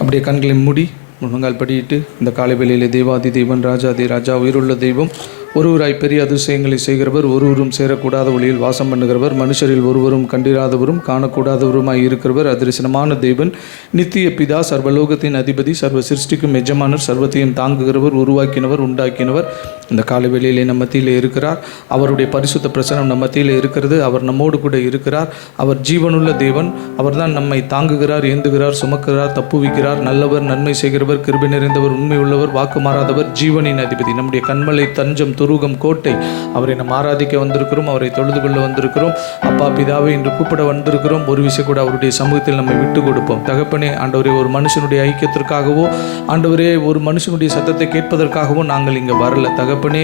அப்படியே கண்களை மூடி முழங்கால் படியிட்டு இந்த காலை வேளையிலே தேவாதி தேவன் ராஜாதி ராஜா உயிருள்ள தெய்வம் ஒருவராய் பெரிய அதிசயங்களை செய்கிறவர், ஒருவரும் சேரக்கூடாத ஒளியில் வாசம் பண்ணுகிறவர், மனுஷரில் ஒருவரும் கண்டிராதவரும் காணக்கூடாதவருமாய் இருக்கிறவர், அதிர்சனமான தேவன், நித்திய பிதா, சர்வலோகத்தின் அதிபதி, சர்வ சிருஷ்டிக்கும் எஜமானர், சர்வத்தையும் தாங்குகிறவர், உருவாக்கினவர், உண்டாக்கினவர் இந்த காலை வேளையிலே நம்ம மத்தியில் இருக்கிறார். அவருடைய பரிசுத்த பிரசனம் நம்ம மத்தியில் இருக்கிறது. அவர் நம்மோடு கூட இருக்கிறார். அவர் ஜீவனுள்ள தேவன். அவர்தான் நம்மை தாங்குகிறார், ஏந்துகிறார், சுமக்கிறார், தப்புவிக்கிறார். நல்லவர், நன்மை செய்கிறவர், கிருபை நிறைந்தவர், உண்மை உள்ளவர், வாக்கு மாறாதவர், ஜீவனின் அதிபதி, நம்முடைய கண்மலை, தஞ்சம், துருகம், கோட்டை. அவரை நம்ம ஆராதிக்க வந்திருக்கிறோம். அவரை தொழுது கொள்ள வந்திருக்கிறோம். அப்பா பிதாவை என்று கூப்பிட வந்திருக்கிறோம். ஒரு விஷயம் கூட அவருடைய சமூகத்தில் நம்மை விட்டு கொடுப்போம். தகப்பனே, ஆண்டவரே, ஒரு மனுஷனுடைய ஐக்கியத்திற்காகவோ, ஆண்டவரே, ஒரு மனுஷனுடைய சத்தத்தை கேட்பதற்காகவோ நாங்கள் இங்கே வரல. தகப்பனே,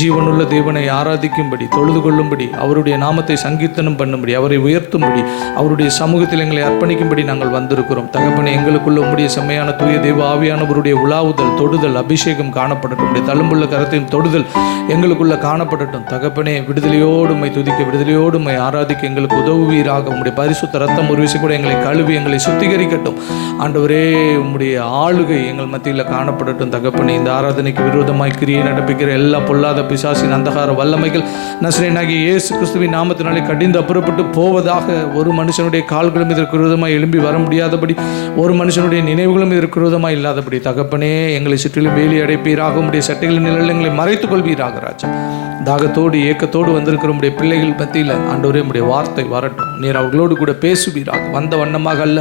ஜீவனுள்ள தேவனை ஆராதிக்கும்படி, தொழுது கொள்ளும்படி, அவருடைய நாமத்தை சங்கீர்த்தனம் பண்ணும்படி, அவரை உயர்த்தும்படி, அவருடைய சமூகத்தில் எங்களை அர்ப்பணிக்கும்படி நாங்கள் வந்திருக்கிறோம். தகப்பனே, எங்களுக்குள்ள உம்முடைய செம்மையான தூய தேவ ஆவியானவருடைய உலாவுதல், தொடுதல், அபிஷேகம் காணப்படட்டும். உடைய தழும்புள்ள கரத்தின் தொடுதல் எங்களுக்குள்ள காணப்படட்டும். தகப்பனே, விடுதலையோடு உம்மை துதிக்க, விடுதலையோடு உம்மை ஆராதிக்க எங்களுக்கு உதவுவீராக. உம்முடைய பரிசுத்த ரத்தம் ஒரு விஷயம் கூட எங்களை கழுவி எங்களை சுத்திகரிக்கட்டும். ஆண்டவரே, உம்முடைய ஆளுகை எங்கள் மத்தியில் காணப்படட்டும். தகப்பனே, இந்த ஆராதனைக்கு விரோதமாய் கிரியை நடப்பிக்கிற எல்லா பொல்லாத பிசாசின் அந்தகார வல்லமைகள் நசரேயனாகிய இயேசு கிறிஸ்துவின் நாமத்தினாலே கடிந்து அப்புறப்பட்டு போவதாக. ஒரு மனுஷனுடைய கால்களும் இதற்கு விரோதமாய் எழும்பி வர முடியாதபடி, ஒரு மனுஷனுடைய நினைவுகளும் இதற்கு விரோதமாய் இல்லாதபடி தகப்பனே, எங்களை சுற்றிலும் வேலி அடைப்பீராக. உம்முடைய சட்டைகளின் நிழல் எங்களை மறைத்துக் கொள்வீராக. ராஜா, தாகத்தோடு ஏக்கத்தோடு வந்திருக்கிற உடைய பிள்ளைகள் மத்தியில் ஆண்டவரே, உடைய வார்த்தை வரட்டும். நீர் அவர்களோடு கூட பேசுவீராக. வந்த வண்ணமாக அல்ல,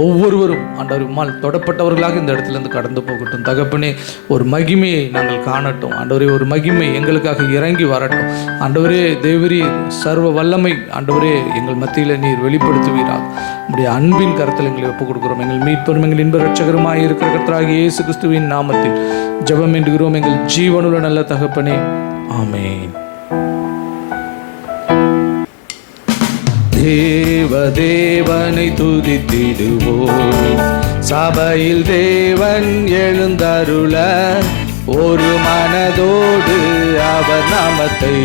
ஒவ்வொருவரும் ஆண்டவர் உம்மால் தொடப்பட்டவர்களாக இந்த இடத்துலேருந்து கடந்து போகட்டும். தகப்பனே, ஒரு மகிமையை நாங்கள் காணட்டும். ஆண்டவரே, ஒரு மகிமை எங்களுக்காக இறங்கி வரட்டும். ஆண்டவரே, தேவரீர் சர்வ வல்லமை ஆண்டவரே எங்கள் மத்தியில் நீர் வெளிப்படுத்துவீராக. உடைய அன்பின் கருத்தில் எங்களை ஒப்புக் கொடுக்கிறோம். எங்கள் மீட்பரும் எங்கள் இன்ப ரட்சகருமாய் இருக்கிற கர்த்தராகிய இயேசு கிறிஸ்துவின் நாமத்தில் ஜெபம் வேண்டுகிறோம் எங்கள் ஜீவனுள்ள நல்ல தகப்பனே, ஆமென். தேவனை துதித்திடுவோம், சபையில் தேவன் எழுந்தருள, ஒரு மனதோடு அவர் நாமத்தை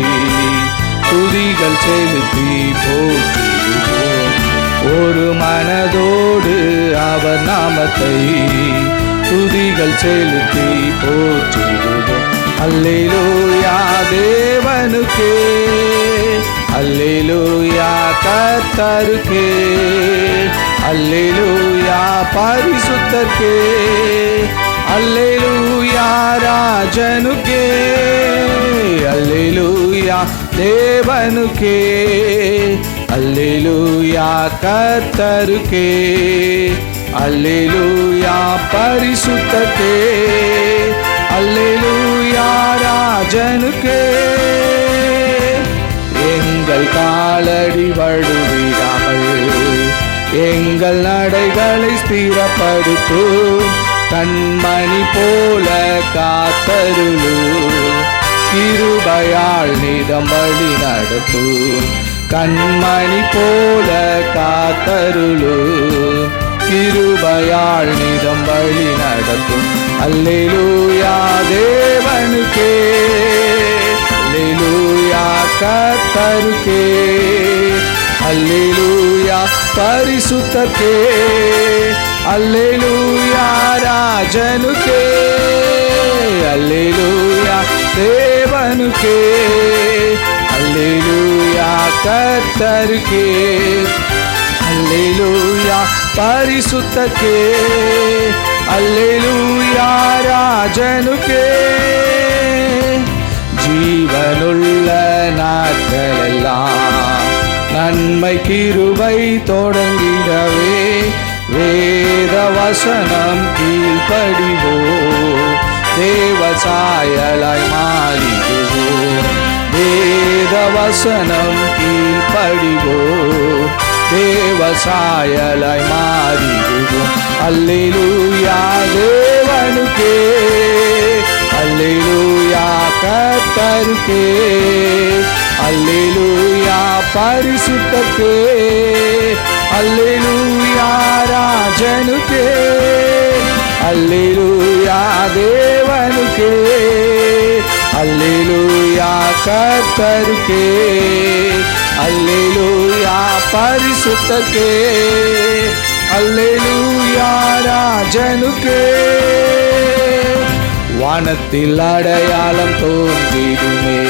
துதிகள் செலுத்தி போற்றிடுவோம். ஒரு மனதோடு அவர் நாமத்தை துதிகள் செலுத்தி போற்றிடுவோம். அல்லேலூயா தேவனுக்கே, அல்லேலூயா கர்த்தருக்கே, அல்லேலூயா பரிசுத்தர்க்கே, அல்லேலூயா ராஜனுக்கே, அல்லேலூயா தேவனுக்கே, அல்லேலூயா கர்த்தருக்கே, அல்லேலூயா பரிசுத்தர்க்கே, அல்லேலூயா ராஜனுக்கே. எங்கள் காலடி வழுவிடாமல் எங்கள் நடைகளை ஸ்திரப்படுத்தும், கண்மணி போல காத்தருளும், கிருபையால் நிதம் வழி நடத்தும், கண்மணி போல காத்தருளும், கிருபையால் நிதம் வழி நடத்தும். அல்லேலூயா தேவனுக்கே, அல்லேலூயா கர்த்தருக்கே, அல்லேலூயா பரிசுத்தர்க்கே, அல்லேலூயா ராஜனுக்கே, அல்லேலூயா தேவனுக்கே, அல்லேலூயா கர்த்தருக்கே, அல்லேலூயா பரிசுத்தர்க்கே, அல்லேலூயா ராஜனுக்கே. ஜீவனுள்ள நாட்களெல்லாம் நன்மை கிருபை தொடங்கிடவே, வேத வசனம் கீழ்ப்படிவோம், தேவ சாயலாய் மாறிடுவோம், வேத வசனம் கீழ்ப்படிவோம், தேவ சாயலாய் மாறிடுவோம். அல்லேலூயா தேவனுக்கே, அல்லேலூயா கர்த்தருக்கே, அல்லேலூயா பரிசுத்தர்க்கே, அல்லேலூயா ராஜனுக்கே, அல்லேலூயா தேவனுக்கே, அல்லேலூயா கர்த்தருக்கே, அல்லேலூயா பரிசுத்தக்கே, அல்லேலூயா ராஜனுக்கே. வானத்தில் அடையாளம் தோன்றிடுமே,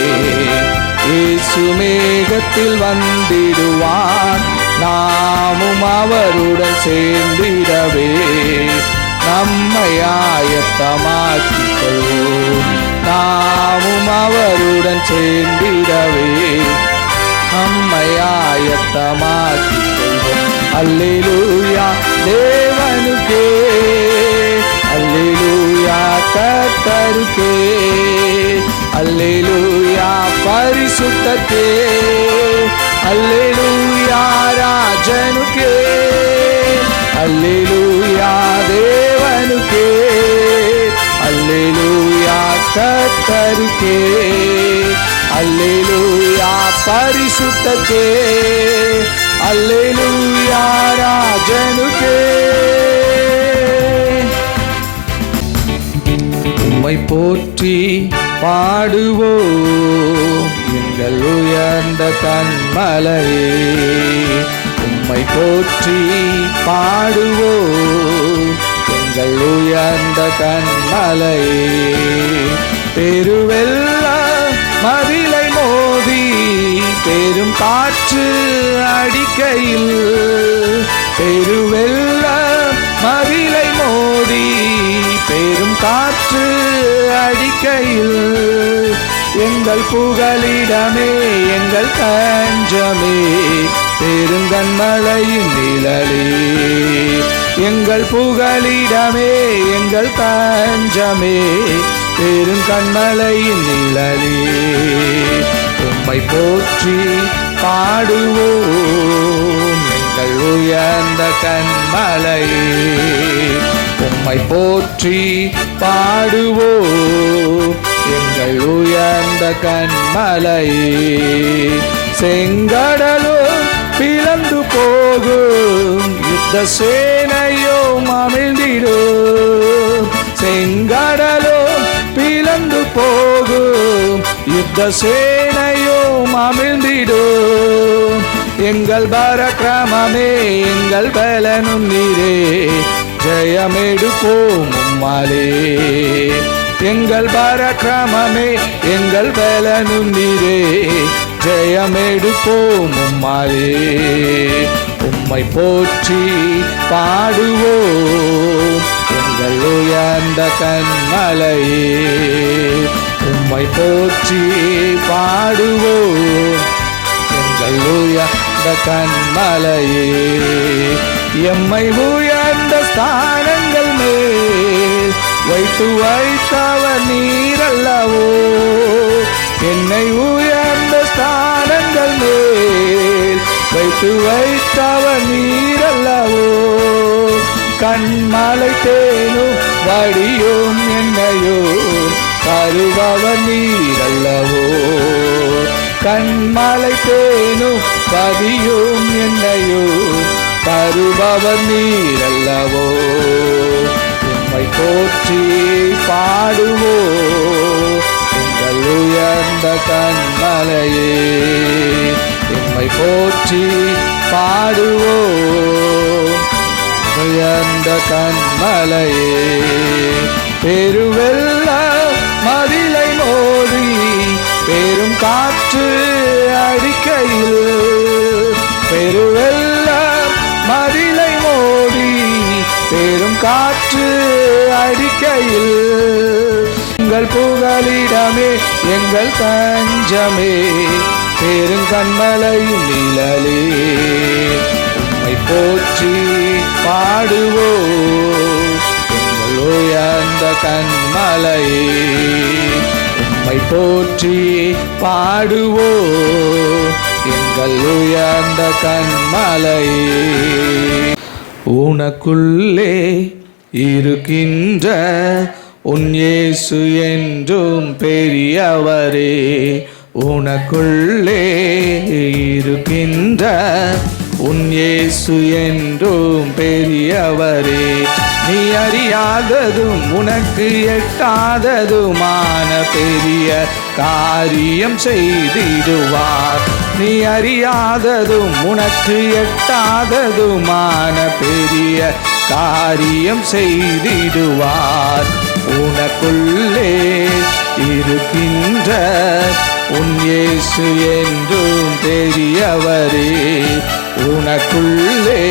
இயேசு மேகத்தில் வந்திடுவான். நாமும் அவருடன் சேர்ந்திடவே நம்மை ஆயத்தமாக்கிக் கொள்வோம். நாமும் அவருடன் சேர்ந்திடவே நம்மை ஆயத்தமாக்கிக் கொள்வோம். அல்லேலூயா தேவனுக்கே, அல்லேலூயா கர்த்தருக்கே, அல்லேலூயா பரிசுத்தக்கே, அல்லேலூயா ராஜனுக்கே, அல்லேலூயா தேவனுக்கே, அல்லேலூயா கர்த்தருக்கே, அல்லேலூயா பரிசுத்தக்கே, அல்லேலூயா ராஜனுக்கே. உம்மை போற்றி பாடுவோம் எங்கள் உயர்ந்த கன்மலையே, உம்மை போற்றி பாடுவோம் எங்கள் உயர்ந்த கன்மலையே. பெருவெல்ல மதிலை மோதி பெரும் காற்று அடிக்கையில், பெருவெல்ல மதிலை மோதி பெரும் காற்று அடிக்கையில், எங்கள் புகலிடமே எங்கள் தஞ்சமே பெருங்கன்மலையின் நிழலே, எங்கள் புகலிடமே எங்கள் தஞ்சமே பெருங்கன்மலையின் நிழலே. உம்மை போற்றி பாடுவோம் எங்கள் உயர்ந்த கன்மலையே, உம்மை போற்றி பாடுவோம் எங்கள் உயர்ந்த கன்மலையே. செங்கடலும் பிளந்து போகும் யுத்த சேனையும் அமிழ்ந்திடும், செங்கடலும் பிளந்து போகும் யுத்த சேனையும் அமிழ்ந்திடும். எங்கள் பரக்கிரமமே எங்கள் பலனும் நீரே, ஜெயமெடுப்போம் உம்மாலே. எங்கள் பரக்கிரமமே எங்கள் பலனும் நீரே, ஜெயமெடுப்போம் உம்மாலே. உம்மை போற்றி பாடுவோம் எங்கள் உயர்ந்த கன்மலையே, உம்மை போற்றி பாடுவோம் எங்கள் உயர்ந்த கன்மலையே. எம்மை உயர்ந்த ஸ்தானங்கள் மேல் வைத்து வைத்தவர் நீரல்லவோ, என்னை உயர்ந்த ஸ்தானங்கள் மேல் வைத்து வைத்தவர் நீரல்லவோ. கண்மலை தேனும் வடியும் என்னையோ தருபவர் நீரல்லவோ, கண்மலை தேனும் பதியும் என்னையோ தருபவர் நீரல்லவோ. உம்மை போற்றி பாடுவோம் எங்கள் உயர்ந்த கன்மலையே, உம்மை போற்றி பாடுவோம் உயர்ந்த கன்மலையே. பெருவெல்ல மதிலை மோதி பெரும் காற்று அடிக்கையில், பெருவெல்ல மதிலை மோதி பெரும் காற்று அடிக்கையில், எங்கள் புகலிடமே எங்கள் தஞ்சமே பெருங்கன்மலையின் நிழலே. உம்மை போற்றி பாடுவோம் எங்கள் உயர்ந்த கன்மலையே, உம்மை போற்றி பாடுவோம் எங்கள் உயர்ந்த கன்மலையே. உனக்குள்ளே இருக்கின்ற உன் இயேசு என்றும் பெரியவரே, உனக்குள்ளே இருக்கின்ற உன் இயேசு என்றும் பெரியவரே. நீ அறியாததும் உனக்கு எட்டாததுமான பெரிய காரியம் செய்திடுவார். நீ அறியாததும் உனக்கு எட்டாததுமான பெரிய காரியம் செய்திடுவார். உனக்குள்ளே இருக்கின்ற உன் இயேசு என்றும் பெரியவரே, உனக்குள்ளே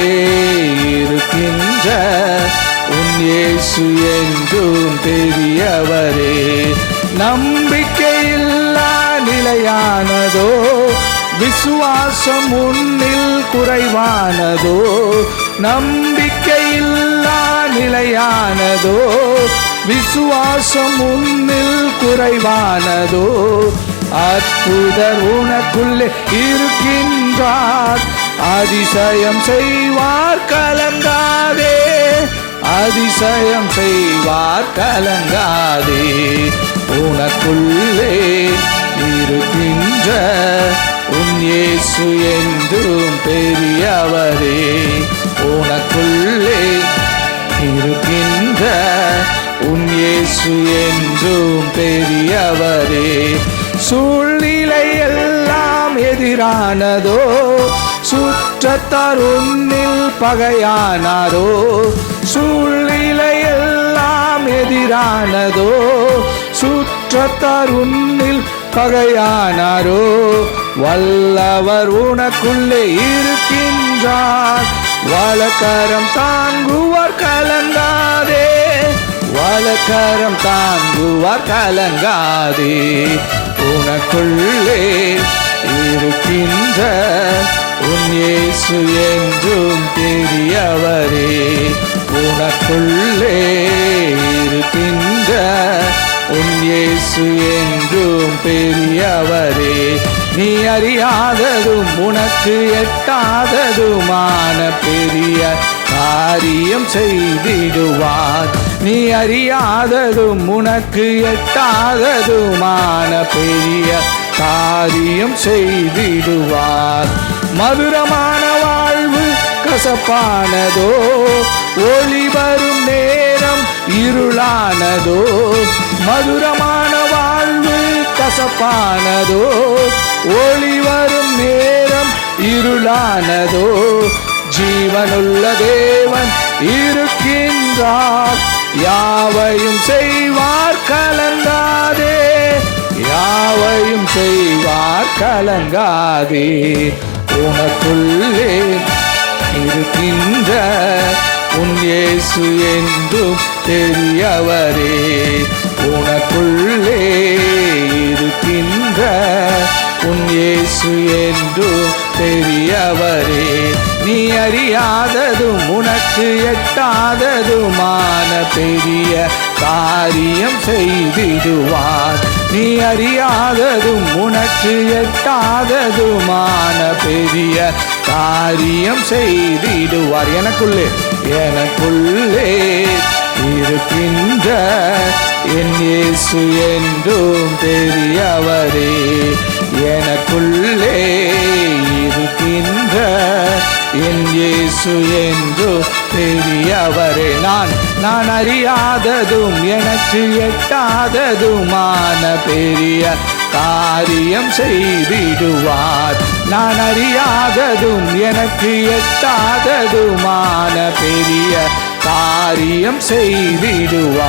இருக்கின்ற உன் இயேசு என்றும் பெரியவரே. நம்பிக்கையில்லா நிலையானதோ, விசுவாசம் உன்னில் குறைவானதோ, நம்பிக்கையில்லா நிலையானதோ, விசுவாசம் உன்னில் குறைவானதோ, அற்புதர் உனக்குள்ளே இருக்கின்றார், அதிசயம் செய்வார் கலங்காதே, அதிசயம் செய்வார் கலங்காதே. உனக்குள்ளே இருக்கின்ற உன் இயேசு என்றும் பெரியவரே, உனக்குள்ளே இருக்கின்ற உன் இயேசு என்றும் பெரியவரே. சூழ்நிலை எல்லாம் எதிரானதோ, சுற்றத்தார் உன்னில் பகையானாரோ, சூழ்நிலை எல்லாம் எதிரானதோ, சுற்றத்தார் உன்னில் பகையானாரோ, வல்லவர் உனக்குள்ளே இருக்கின்றார், வலக்கரம் தாங்குவார் கலங்காதே, வலக்கரம் தாங்குவார் கலங்காதே. உனக்குள்ளே இருக்கின்ற உன் இயேசு என்றும் பெரியவரே, உனக்குள்ளே இருக்கின்ற உன் இயேசு என்றும் பெரியவரே. நீ அறியாததும் உனக்கு எட்டாததுமான பெரிய காரியம் செய்திடுவார். நீ அறியாததும் உனக்கு எட்டாததுமான பெரிய காரியம் செய்திடுவார். மதுரமான வாழ்வு கசப்பானதோ, ஒளி வரும் நேரம் இருளானதோ, மதுரமான வாழ்வு கசப்பானதோ, ஒளி வரும் நேரம் இருளானதோ, ஜீவனுள்ள தேவன் இருக்கின்றார், யாவையும் செய்வார் கலங்காதே, யாவையும் செய்வார் கலங்காதே. உனக்குள்ளே இருக்கின்ற உன் இயேசு என்றும் பெரியவரே, உனக்குள்ளே இருக்கின்ற உன் இயேசு என்றும் பெரியவரே. நீ அறியாததும் உனக்கு எட்டாததுமான பெரிய காரியம் செய்திடுவார். நீ அறியாததும் உனக்கு எட்டாததுமான பெரிய காரியம் செய்திடுவார். எனக்குள்ளே இருக்கின்ற என் இயேசு என்றும் பெரியவரே, எனக்குள்ளே இருக்கின்ற என் இயேசு என்றும் பெரியவரே. நான் அறியாததும் எனக்கு எட்டாததுமான பெரிய காரியம் செய்திடுவார். நான் அறியாததும் எனக்கு எட்டாததுமான பெரிய காரியம் செய்திடுவார்.